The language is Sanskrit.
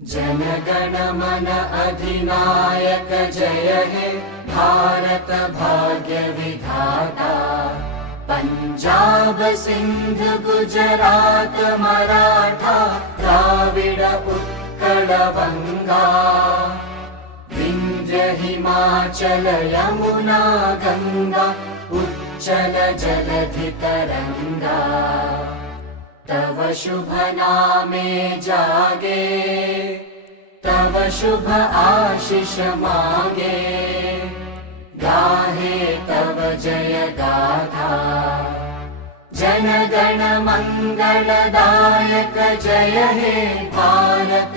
जनगण मन अधिनायक जय हे भारत भाग्य विधाता। पंजाब सिंध गुजरात मराठा द्राविड उत्कल बंगा। विंध्य हिमाचल यमुना गंगा उच्चल जलधि तरंगा। तव शुभ नामे जागे तव शुभ आशीष मागे। गाहे तव जय गाथा जनगण मंगलदायक जय हे भारत